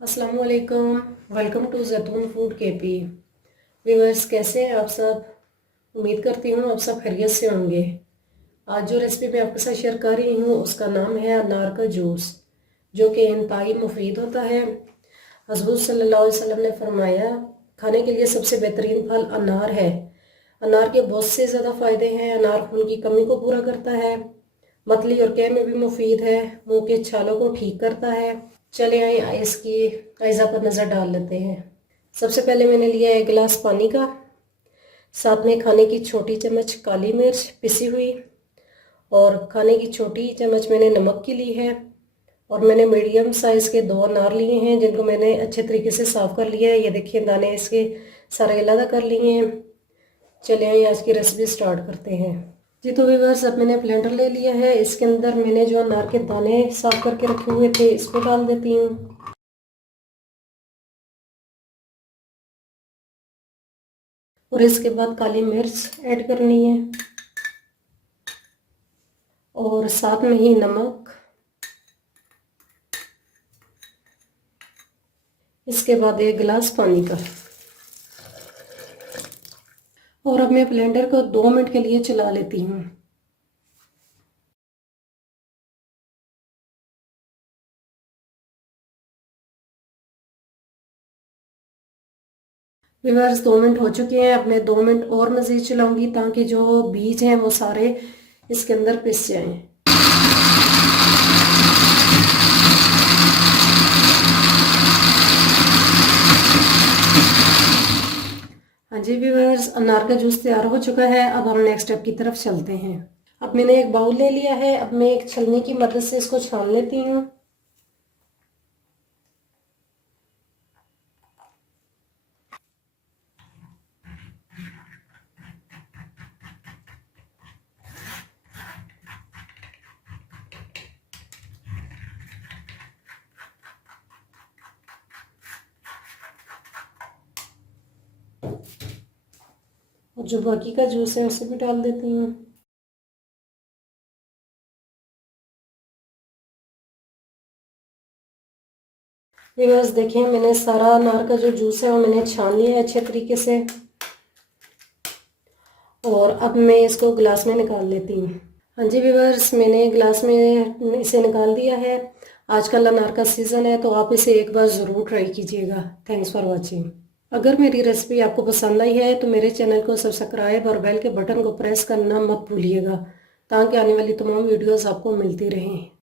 अस्सलाम वालेकुम। Welcome to जैतून फूड केपी। व्यूअर्स, कैसे हैं आप सब? उम्मीद करती हूँ आप सब खैरियत से होंगे। आज जो रेसिपी मैं आपके साथ शेयर कर रही हूँ उसका नाम है अनार का जूस, जो कि इंतहाई मुफीद होता है। हज़रत सल्लल्लाहु अलैहि वसल्लम ने फरमाया, खाने के लिए सबसे बेहतरीन फल अनार है। अनार के बहुत से ज़्यादा फ़ायदे हैं। अनार खून की कमी को पूरा करता है, मतली और कैं में भी मुफीद है, मुंह के छालों को ठीक करता है। चले आए इसकी अज्जा पर नज़र डाल लेते हैं। सबसे पहले मैंने लिया है 1 गिलास पानी का, साथ में खाने की छोटी चम्मच काली मिर्च पिसी हुई, और खाने की छोटी चम्मच मैंने नमक की ली है। और मैंने मीडियम साइज़ के 2 अनार लिए हैं, जिनको मैंने अच्छे तरीके से साफ़ कर लिया है। ये देखिए, दाने इसके सारे अलग कर लिए हैं। चलिए आइए आज की रेसिपी स्टार्ट करते हैं। जी तो व्यूअर्स, अब मैंने ब्लेंडर ले लिया है। इसके अंदर मैंने जो अनार के दाने साफ़ करके रखे हुए थे इसको डाल देती हूँ। और इसके बाद काली मिर्च ऐड करनी है, और साथ में ही नमक। इसके बाद 1 गिलास पानी का। और अब मैं ब्लेंडर को 2 मिनट के लिए चला लेती हूँ। व्यूअर्स, 2 मिनट हो चुके हैं। अब मैं 2 मिनट और मज़ीद चलाऊंगी ताकि जो बीज हैं वो सारे इसके अंदर पिस जाएं। हाँ जी व्यूअर्स, अनार का जूस तैयार हो चुका है। अब हम नेक्स्ट स्टेप की तरफ चलते हैं। अब मैंने एक बाउल ले लिया है। अब मैं एक छलनी की मदद से इसको छान लेती हूँ। और जो बाकी का जूस है उसे भी डाल देती हूँ। व्यूअर्स देखें, मैंने सारा अनार का जो जूस है वो मैंने छान लिया है अच्छे तरीके से। और अब मैं इसको गिलास में निकाल लेती हूँ। हाँ जी व्यूअर्स, मैंने गिलास में इसे निकाल दिया है। आजकल अनार का सीज़न है तो आप इसे एक बार ज़रूर ट्राई कीजिएगा। Thanks for watching. अगर मेरी रेसिपी आपको पसंद आई है तो मेरे चैनल को सब्सक्राइब और बेल के बटन को प्रेस करना मत भूलिएगा, ताकि आने वाली तमाम वीडियोस आपको मिलती रहें।